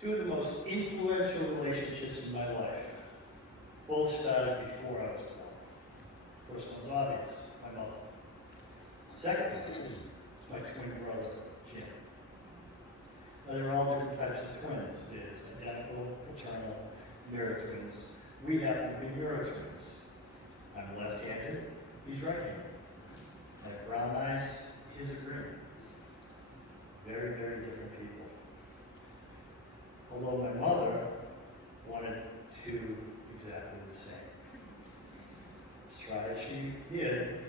Two of the most influential relationships in my life both started before I was born. First one's obvious, my mother. Second, my twin brother, Jim. Now, there are all different types of twins. There's identical, fraternal, mirror twins. We happen to be mirror twins. I'm left-handed, he's right-handed. I have brown eyes, his are green. Very, very different people. Although my mother wanted two exactly the same. As try as she did,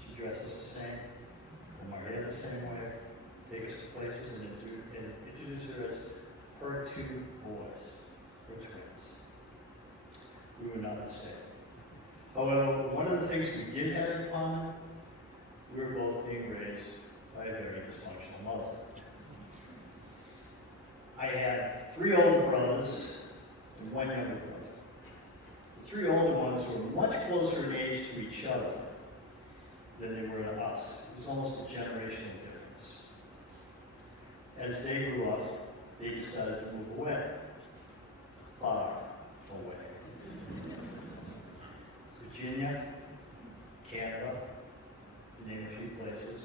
she dressed us the same, wore my hair the same way, take us to places and introduce her as her two boys, her twins. We were not the same. However, one of the things we did have in common, we were both being raised by a very dysfunctional mother. I had 3 older brothers and 1 younger brother. The 3 older ones were much closer in age to each other than they were to us. It was almost a generational difference. As they grew up, they decided to move away, far away. Virginia, Canada, to name a few places,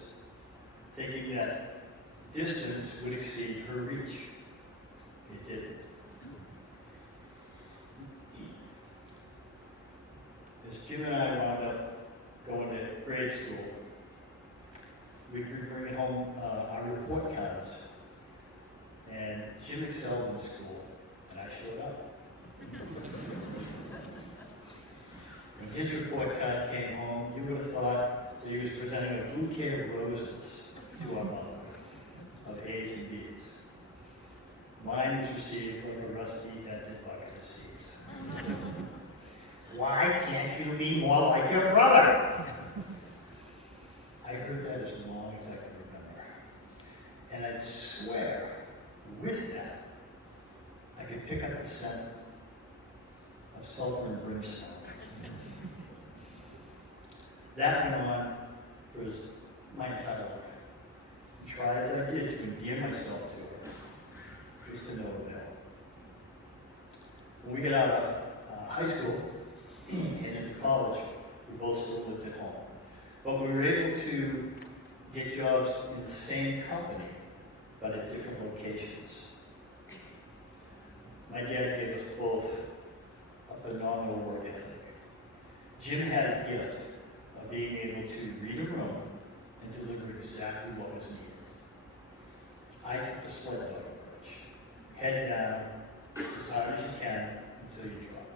thinking that distance would exceed her reach. It didn't. As Jim and I wound up going to grade school, we'd be bringing home our report cards. And Jim excelled in school, and I showed up. When his report card came home, you would have thought that he was presenting a bouquet of roses to our mother, of A's and B's. Mine was received like a rusty dented bucket receives. Why can't you be more like your brother? I heard that as long as I could remember. And I'd swear, with that, I could pick up the scent of sulfur and brimstone. That went on for my entire life. Try as I did to endear myself to her, just to know her better. When we got out of high school and into college, we both still lived at home. But we were able to get jobs in the same company, but at different locations. My dad gave us both a phenomenal work ethic. Jim had a gift of being able to read a room and deliver exactly what was needed. I took the sled dog approach. Head down, as hard as you can, until you drop.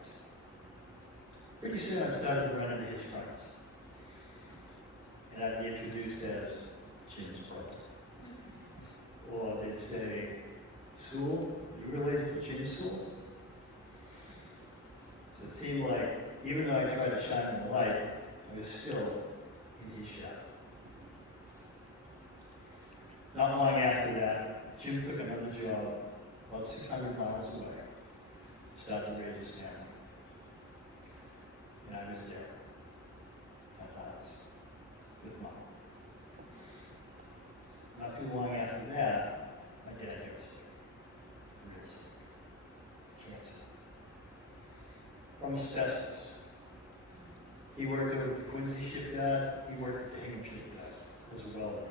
Pretty soon I started to run into his friends. And I'd be introduced as Jim's brother. Or they'd say, Sewell, are you related to Jim Sewell? So it seemed like, even though I tried to shine the light, I was still in his shadow. Not long after that, Jim took another job about 600 miles away, started to raise his family. And I was there, at the house, with Mom. Not too long after that, my dad got sick. He was cancer. From asbestos. He worked at the Quincy shipyard, he worked at the Hingham shipyard as a welder.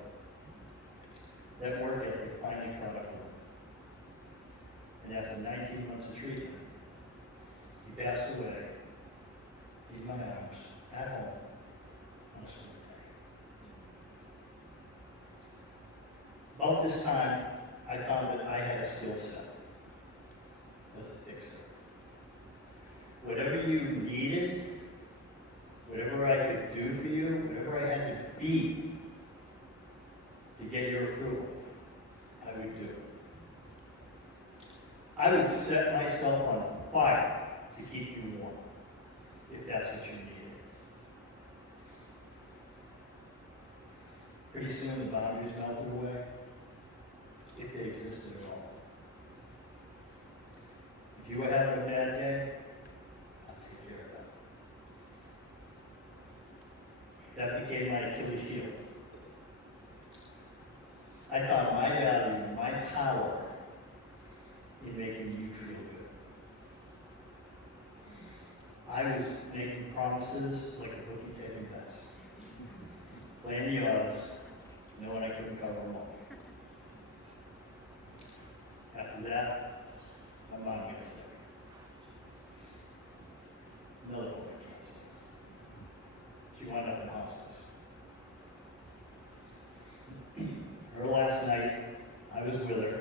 That work ethic finally caught up with him. And after 19 months of treatment, he passed away in my arms, at home, on a summer day. About this time, I found that I had a skill set as a fixer. Whatever you needed, whatever I could do for you, whatever I had to be to get your approval, I would do. I would set myself on fire to keep you warm, if that's what you needed. Pretty soon the boundaries melted away, if they existed at all. If you were having a bad day, I'll take care of that. That became my Achilles heel. I thought my value, my power in I was making promises like a rookie taking bets. Playing the odds, knowing I couldn't cover them all. After that, my mom gets sick. Another one gets sick. She wound up in hospice. Her last night, I was with her,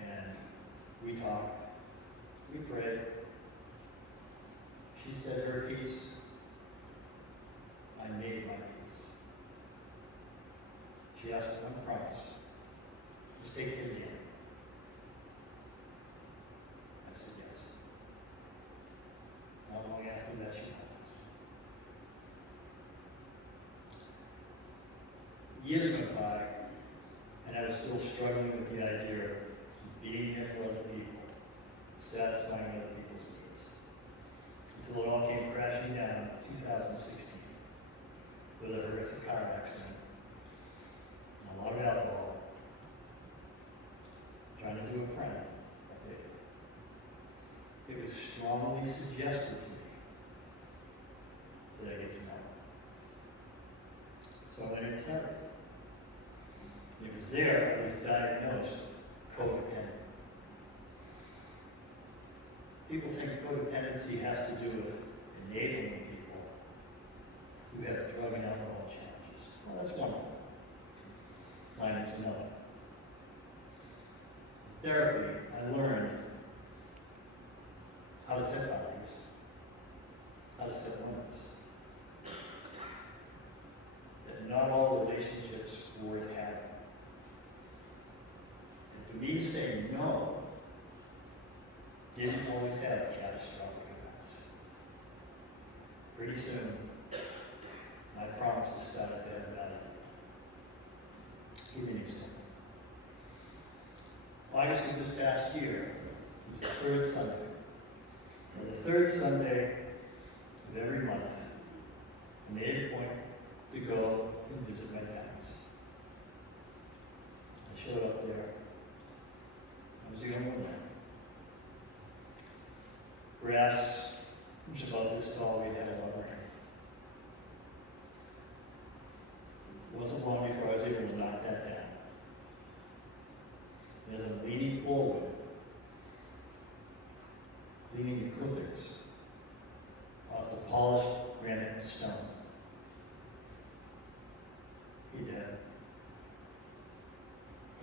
and we talked, we prayed. She said her piece, I made my peace. She asked one promise, just take it again. I said yes. Not long after that, she passed. Years went by, and I was still struggling with the idea of being there for other people, satisfying other people's needs. Until it all came crashing down in 2016 with a horrific car accident, and a lot of alcohol, trying to do a crime. It was strongly suggested to me that I get some help. So I went and started. It was there I was diagnosed codependent. People think codependency has to do with enabling people who have drug and alcohol challenges. Well, that's one of them. Mine is another. In therapy, I learned how to set boundaries, how to set limits. That not all relationships are worth having. And for me to say no didn't always have catastrophic events. Pretty soon, my promises started to have value. Continues to. August of this past year was the third Sunday. And the third Sunday of every month, I made a point to go and visit my parents. I showed up there. I was the only one. Grass was about this tall, we had a lot of rain. It wasn't long before I was able to knock that down. And as I'm leaning forward, leaning the clippers off the polished granite stone. He did.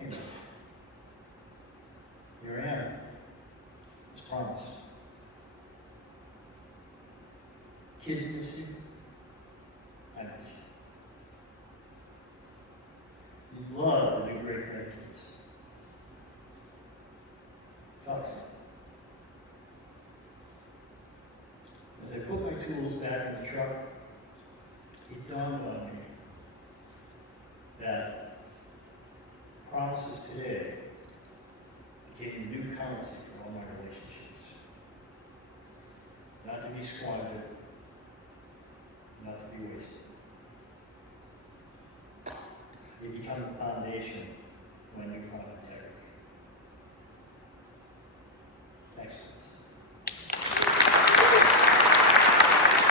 And here I am, as promised. Kids miss you. I miss you. You love the new great grandkids. Talk to them. As I put my tools back in the truck, it dawned on me that promises today became the new currency for all my relationships. Not to be squandered, not to be wasted. They become the foundation for my new context.